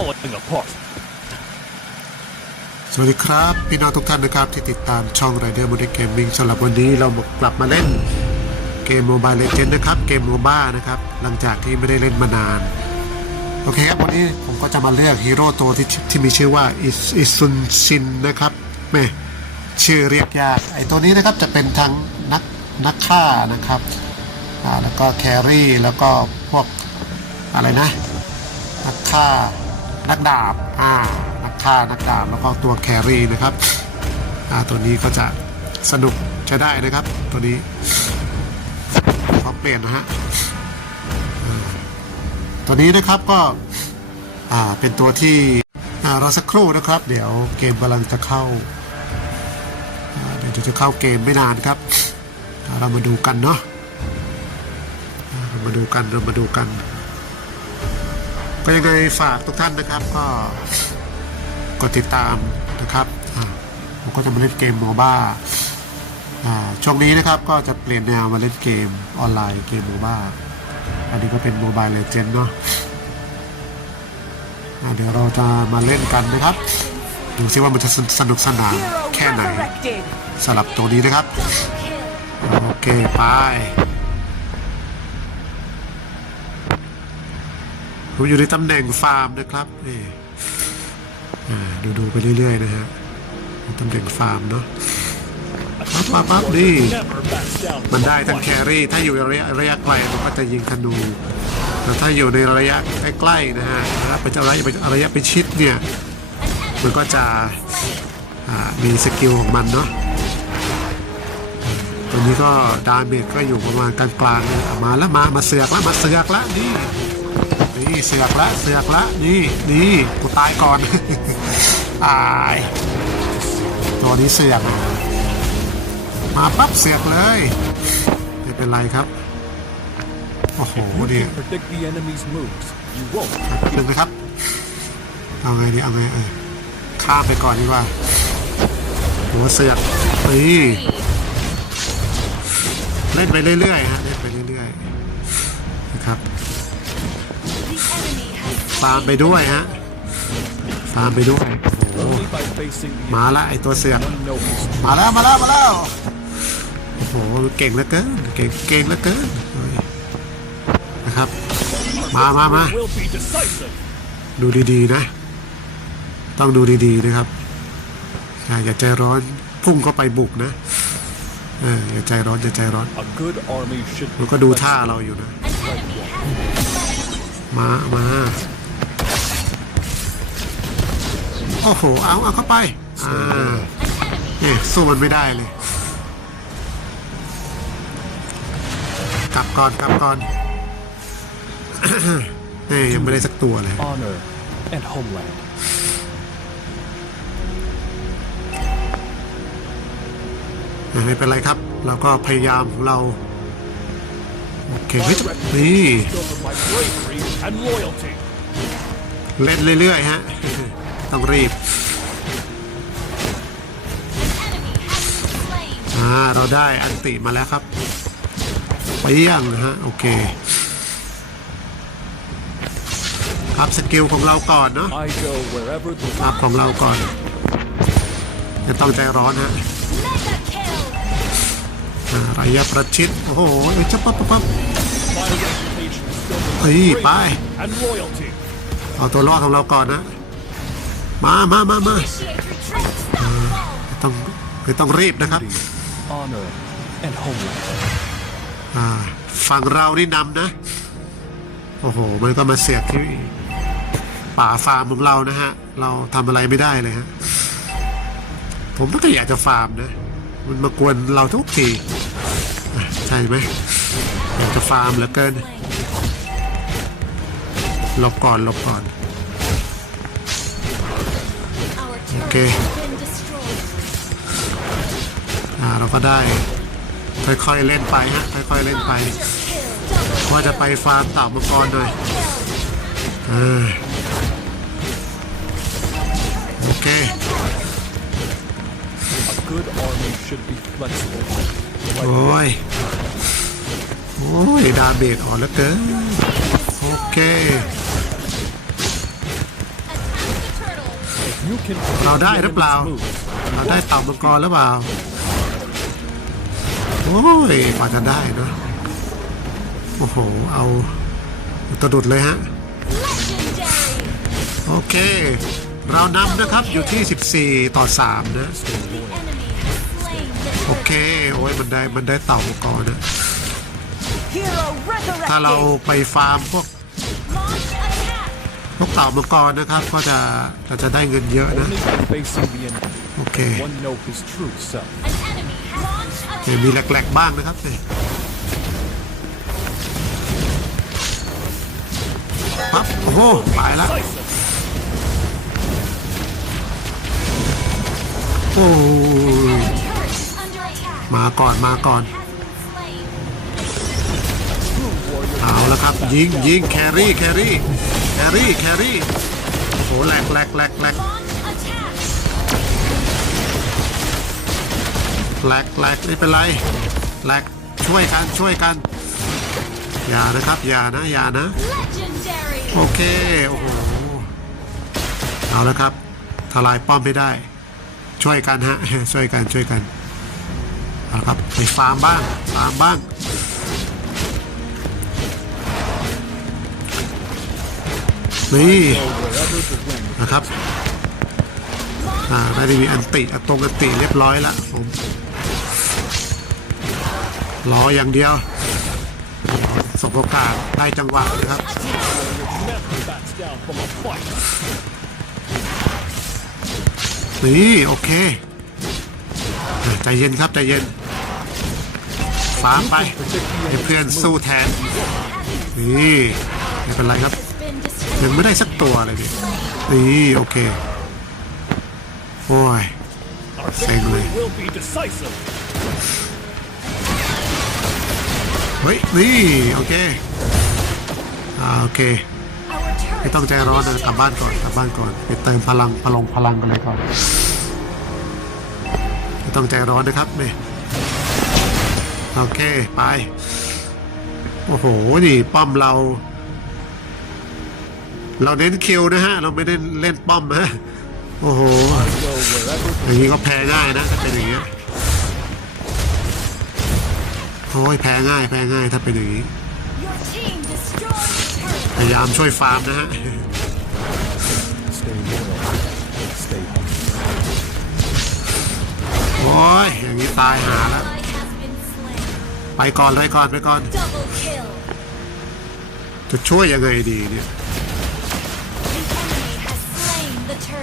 falling apart. สวัสดีครับ พี่น้องทุกท่านนะครับที่ติดตามช่อง Rider m o d e l Gaming สำหรับวันนี้เรากลับมาเล่นเกม Mobile Legends นะครับ เกมโมบ้านะครับ หลังจากที่ไม่ได้เล่นมานาน โอเคครับ วันนี้ผมก็จะมาเลือกฮีโร่ตัวที่ที่มีชื่อว่าอิอิซุนชินนะครับแม่ชื่อเรียกยาก ไอตัวนี้นะครับจะเป็นทั้งนักนักฆ่านะครับอ่าแล้วก็แครี่แล้วก็พวกอะไรนะนักฆ่า นักดาบอ่านักฆ่านักดาบแล้วก็ตัวแครี่นะครับอ่าตัวนี้ก็จะสนุกใช้ได้นะครับ ตัวนี้ขอเปลี่ยนนะฮะตัวนี้นะครับก็อ่าเป็นตัวที่อ่ารอสักครู่นะครับ เดี๋ยวเกมกำลังจะเข้าอ่าเดี๋ยวจะเข้าเกมไม่นานครับ เรามาดูกันเนาะเรามาดูกันเรามาดูกัน ก็ยังไงฝากทุกท่านนะครับ ก็กดติดตามนะครับอ่าผมก็จะมาเล่นเกมโมบ้าอ่าช่วงนี้นะครับก็จะเปลี่ยนแนวมาเล่นเกมออนไลน์เกมโมบ้าอันนี้ก็เป็นโมบายเลเจนด์เนาะอ่าเดี๋ยวเราจะมาเล่นกันนะครับ ดูซิว่ามันจะสนุกสนานแค่ไหนสำหรับตัวนี้นะครับ โอเค ไป ผมอยู่ในตำแหน่งฟาร์มนะครับนี่ดูดูไปเรื่อยๆนะฮะตำแหน่งฟาร์มเนาะปั๊บปั๊บปั๊บนี่มันได้ทั้งแครี่ถ้าอยู่ระยะระยะไกลมันก็จะยิงธนูแต่ถ้าอยู่ในระยะใกล้ๆนะฮะถ้าเป็นระยะระยะปชิดเนี่ยมันก็จะมีสกิลของมันเนาะตัวนี้ก็ดาเมจก็อยู่ประมาณกลางๆมาแล้วมามาเสือกแล้วมาเสือกแล้วนี่ นี่เสือกละเสือกละนี่นี่กูตายก่อน ตายตัวนี้เสือกมาปั๊บเสือกเลยไม่เป็นไรครับโอ้โห You เนี่ย can predict the enemy's moves. You won't. แป๊บนึงนะครับเอาไงดีเอาไงเออข้ามไปก่อนดีกว่าโหเสือกนี่เล่นไปเรื่อยๆฮะ ฟาร์มไปด้วยฮะฟาร์มไปด้วยโอ้โหมาละไอตัวเสือกมาแล้วมาแล้วมาแล้วโอ้โหเก่งเหลือเกินเก่งเก่งเหลือเกินนะครับ มามามาดูดีๆนะ ต้องดูดีๆนะครับอย่าใจร้อนพุ่งเข้าไปบุกนะอย่าใจร้อนอย่าใจร้อน A good army should มันก็ดูท่าเราอยู่นะ มามา อ้โห เอาเอาเข้าไป อ่าเนี่ยสู้มันไม่ได้เลย กลับก่อนกลับก่อนเนี่ยยังไม่ได้สักตัวเลย Honor and homeland. ไม่เป็นไรครับ เราก็พยายามของเรา โอเคเฮ้ยจะนี่ Built of my bravery and loyalty. เล่นเรื่อยๆฮะ ต้องรีบอ่าเราได้อันติมาแล้วครับไปยังนะฮะ โอเคครับสกิลของเราก่อนเนาะ I go wherever the ครับของเราก่อนจะต้องใจร้อนฮะระยะประชิด โอ้โหเอ้ยจับปั๊บปั๊บปั๊บ my reputation is built of เฮ้ยไปเอาตัวรอดของเราก่อนนะ มามามามาต้องคือต้องรีบนะครับ Honor and homeland. อ่าฝั่งเรานี่นำนะ โอ้โห มันก็มาเสียกที่ป่าฟาร์มของเรานะฮะ เราทำอะไรไม่ได้เลยฮะ ผมก็อยากจะฟาร์มนะ มันมากวนเราทุกทีอะใช่ไหมอยากจะฟาร์มเหลือเกินหลบก่อนหลบก่อน เคอ่าเราก็ได้ ค่อยๆเล่นไปฮะค่อยๆเล่นไป ว่าจะไปฟาร์มเต่ามังกรหน่อยอ่าโอเค A good army should be flexible. โอ้ย โอ้ย ดาเมจอ่อนเหลือเกินโอเค เราได้หรือเปล่า เราได้เต่ามังกรหรือเปล่า โอ้ยกว่าจะได้เนะโอ้โห เอาอุตรุดเลยฮะ โอเค เรานำนะครับอยู่ที่ 14 ต่อ 3 นะ โอเค โอ้ยมันได้ มันได้เต่ามังกรนะ ถ้าเราไปฟาร์มพวก นกเต่ามังกรนะครับ ก็จะเราจะได้เงินเยอะนะ โอเคมีแหลกๆบ้างนะครับเนี่ปั๊บโอ้โหตายละโอ้มาก่อนมาก่อนเอาละครับ ยิงยิงแครี่แครี่ ครี่แครี่โอ้โหแหลกแหลกแหลกแหลก Launch attack. แหลกแหลกไม่เป็นไรแหลกช่วยกันช่วยกันอย่านะครับอย่านะอย่านะ Legendary. โอเค โอ้โห เอาละครับทลายป้อมไม่ได้ ช่วยกันฮะช่วยกันช่วยกันเอาละครับไปฟาร์มบ้างฟาร์มบ้าง นี่นะครับอ่าได้มีอันติอัตรงอันติเรียบร้อยล้วผมรออย่างเดียวสบโอกาสได้จังหวะนะครับนี่โอเคใจเย็นครับใจเย็นฟาไปให้เพื่อนสู้แทนนี่ไม่เป็นไรครับ ยังไม่ได้สักตัวเลยดินี่โอเค โอ้ย Our Same victory way. will be decisive. เฮ้ย นี่ โอเค อ่า โอเค ไม่ต้องใจร้อนนะกลับบ้านก่อน กลับบ้านก่อนไปเติมพลังพลังพลังกันเลยก่อน ไม่ต้องใจร้อนนะครับเนี่ยโอเค ไป โอ้โห นี่ ป้อมเรา เราเน้นคิวนะฮะ เราไม่ได้เล่นป้อมนะโอ้โห อย่างนี้ก็แพ้ง่ายนะถ้าเป็นอย่างเงี้ยโอ้ยแพ้ง่ายแพ้ง่ายถ้าเป็นอย่างนี้ พยายามช่วยฟาร์มนะฮะโอ้ยอย่างนี้ตายหาแล้ว ไปก่อนเลยก่อนไปก่อน จะช่วยยังไงดีเนี่ย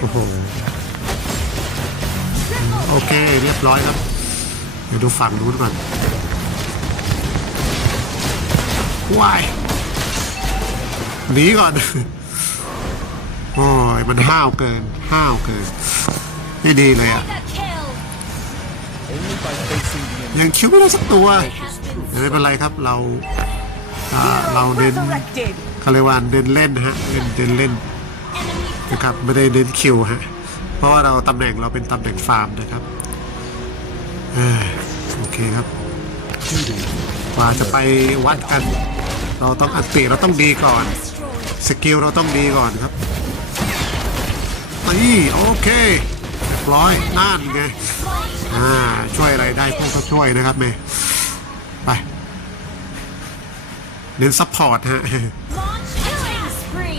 โอ้โห turtle. โอเคเรียบร้อยครับ เดี๋ยวดูฝั่งนู้นก่อนว้ายหนีก่อน โอ้ยมันห้าวเกิน ห้าวเกิน ไม่ดีเลยอะ Mega kill. Only by facing the enemy ยังคิวไม่ได้สักตัว Has been แต่ไม่เป็นไรครับเราอ่าเรา Hero เน้น resurrected. เขาเรียกว่าเน้นเล่นนะฮะเล่นเน้นเล่น enemy นะครับ ไม่ได้เน้นคิวฮะ เพราะว่าเราตำแหน่งเราเป็นตำแหน่งฟาร์มนะครับอโอเคครับกว่าจะไปวัดกัน เราต้องอัดติเราต้องดีก่อน สกิลเราต้องดีก่อนครับนี่โอเคเรียบร้อยนั่นไงอ่าช่วยอะไรได้พวกก็ช่วยนะครับเมย์ไปเน้นซัพพอร์ตฮะ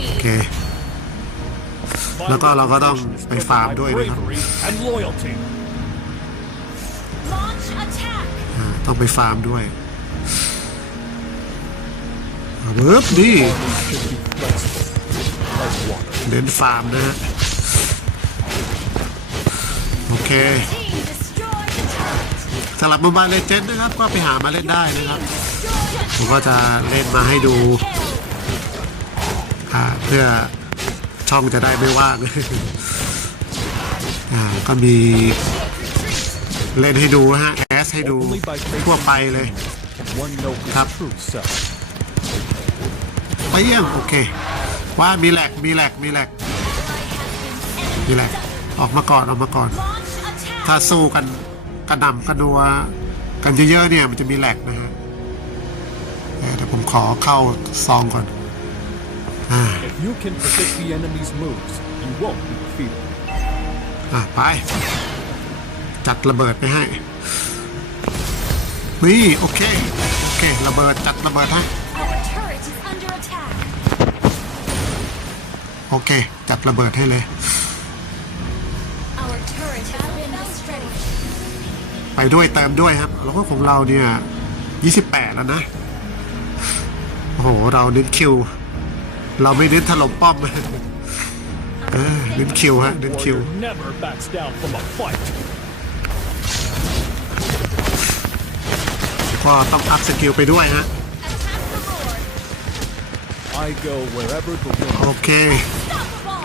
โอเค แล้วก็เราก็ต้องไปฟาร์มด้วยนะครับต้องไปฟาร์มด้วยเบิร์บดีเน้นฟาร์มนะโอเคสลับมือบาเลเจนด์นะครับ ก็ไปหามาเล่นได้นะครับ ผมก็จะเล่นมาให้ดูเพื่อ ช่องจะได้ไม่ว่างอ่าก็มีเล่นให้ดูฮะแคสให้ดูทั่วไปเลย can one know his Cup. true self. ไปเยี่ยมโอเค ว่ามีแหลกมีแหลกมีแหลกมีแหลกออกมาก่อนออกมาก่อน ถ้าสู้กันกระหน่ำกระนัวกันเยอะๆเนี่ยมันจะมีแหลกนะฮะเออเดี๋ยวผมขอเข้าซองก่อนอ่า you can predict the enemy's moves, you won't be defeated. อะไป จัดระเบิดไปให้นี่โอเค โอเค ระเบิดจัดระเบิดให้ Our turret is under attack. โอเค จัดระเบิดให้เลย Our turret has been destroyed. ไปด้วยเติมด้วยครับ แล้วก็ของเราเนี่ย 28 แล้วนะ โอ้โห เราเน้นคิว เราไม่เน้นถล่มป้อมเออน้นคิวฮะเน้นคิวก็ต้องอัพสกิลไปด้วยฮะโอเค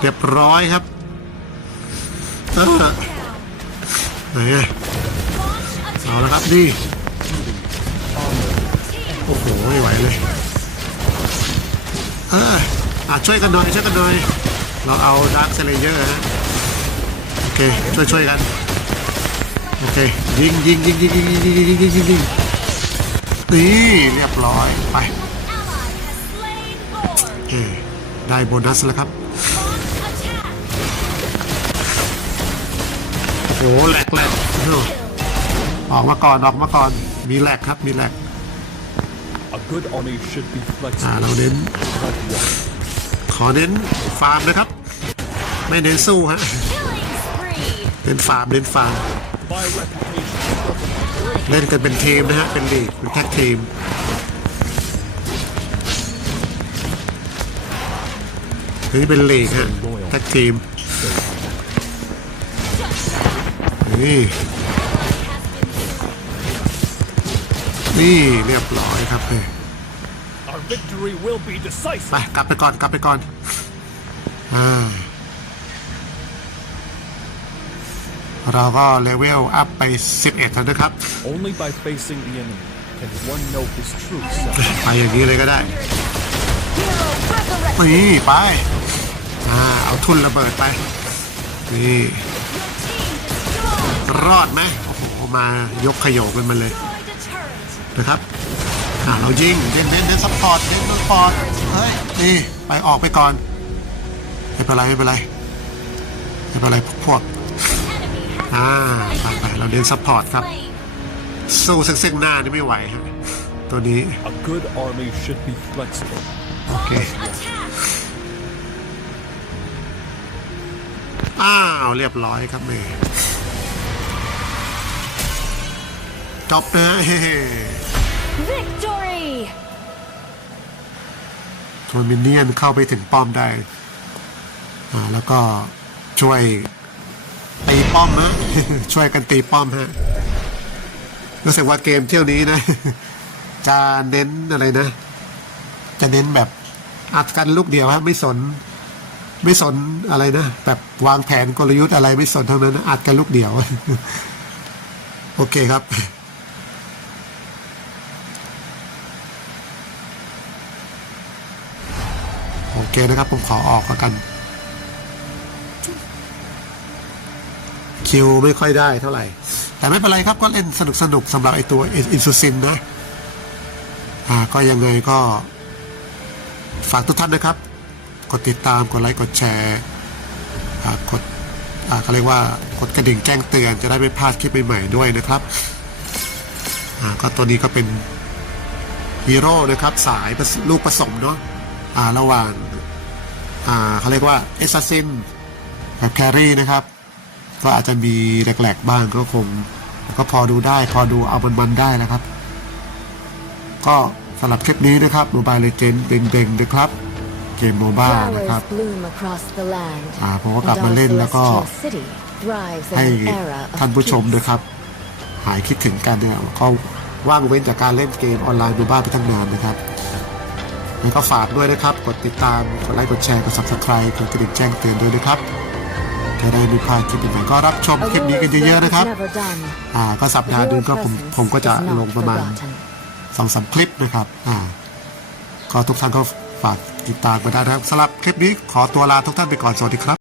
เรียบร้อยครับเออไหนเอาละครับดีโอ้โหไม่ไหวเลยเออ อะช่วยกันหน่อยช่วยกันหน่อยเราเอาดาร์คเซเลเยอร์ฮะโอเคช่วยช่วยกันโอเคยิงยิงยิงยิงยิงยิงยิงยิงยิงยิงยิงนี่เรียบร้อยไป Ally has slain Lord. เออได้โบนัสแล้วครับ Launch attack. โอ้โหแหลกแหลกโอ้ออกมาก่อนออกมาก่อนมีแหลกครับมีแหลก A good army should be อ่า flexible เราเน้น like water. ขอเน้นฟาร์มนะครับ ไม่เน้นสู้ฮะเน้นฟาร์มเน้นฟาร์มเล่นกันเป็นทีมนะฮะ เป็นลีกเป็นแท็กทีมนี่เป็นลีกฮะแท็กทีมนี่นี่เรียบร้อยครับเฮ้ย victory will be ไป decisive. กลับไปก่อนกลับไปก่อนอ่าเราก็เลเวลอัพไป 11แล้วนะครับ Only by facing the enemy can one know his true self. ไปอย่างนี้เลยก็ได้ Hero resurrected. นี่ไปอ่าเอาทุนระเบิดไปนี่ Your team destroyed. รอดไหมโอ้โหมายกขยโยกันมาเลย Destroyed a turret. นะครับ อ่าเรายิงเน้นเน้นเน้นซัพพอร์ตเน้นซัพพอร์ตเฮ้ยนี่ไปออกไปก่อนไม่เป็นไรไม่เป็นไรไม่เป็นไรพวกพวก Enemy has อ่าไปไปเราเน้นซัพพอร์ตครับ slain. สู้ซึ่งซึ่งหน้านี่ไม่ไหวฮะตัวนี้ A good army should be flexible. โอเค Attack. อ้าวเรียบร้อยครับเมย์จบนะเฮ้ Victory. ทวมินเนี่ยนเข้าไปถึงป้อมได้อ่าแล้วก็ช่วยตีป้อมนะช่วยกันตีป้อมฮะ รู้สึกว่าเกมเที่ยวนี้นะ จะเน้นอะไรนะ จะเน้นแบบอัดกันลูกเดียวฮะไม่สน ไม่สนอะไรนะ แบบวางแผนกลยุทธ์อะไรไม่สนทั้งนั้นนะอัดกันลูกเดียว โอเคครับ โอเคนะครับ ผมขอออกแล้วกัน คิวไม่ค่อยได้เท่าไหร่ แต่ไม่เป็นไรครับก็เล่นสนุกสนุกสำหรับไอตัวอินซูซินนะ อ่า ก็ยังไงก็ ฝากทุกท่านนะครับ กดติดตามกดไลค์กดแชร์อ่ากดอ่าเขาเรียกว่ากดกระดิ่งแจ้งเตือนจะได้ไม่พลาดคลิปใหม่ๆด้วยนะครับอ่าก็ตัวนี้ก็เป็นฮีโร่นะครับ สายลูกผสมเนาะ ระหว่างอ่าเขาเรียกว่าเอสซัสซินกับแครี่นะครับ ก็อาจจะมีแหลกๆบ้างก็คงก็พอดูได้พอดูเอามันๆได้นะครับ ก็สำหรับคลิปนี้นะครับ Mobile Legends เด้งๆนะครับเกมโมบ้านะครับ Flowers bloom across the land. อ่าผมก็กลับ and มา our เล่นแล้วก็ celestial city thrives in ให้ an era of ท่านผู้ชม peace. นะครับ หายคิดถึงกันเนี่ยก็ว่างเว้นจากการเล่นเกมออนไลน์ดูบ้าไปตั้งนานนะครับ แล้วก็ฝากด้วยนะครับ กดติดตาม กดไลค์ กดแชร์ กด subscribe กดกระดิ่งแจ้งเตือนด้วยนะครับ จะได้ไม่พลาดคลิปใหม่ๆก็รับชม A คลิปนี้กัน war's เยอะ work ๆนะครับ is never done. อ่า ก็สัป but ดาห์หนึ your งก็ผม presence ผมก็จะ is not ลงประมาณ forgotten. สองสามคลิปนะครับ อ่า ก็ทุกท่านก็ฝากติดตามกันได้นะครับสำหรับคลิปนี้ขอตัวลาทุกท่านไปก่อน สวัสดีครับ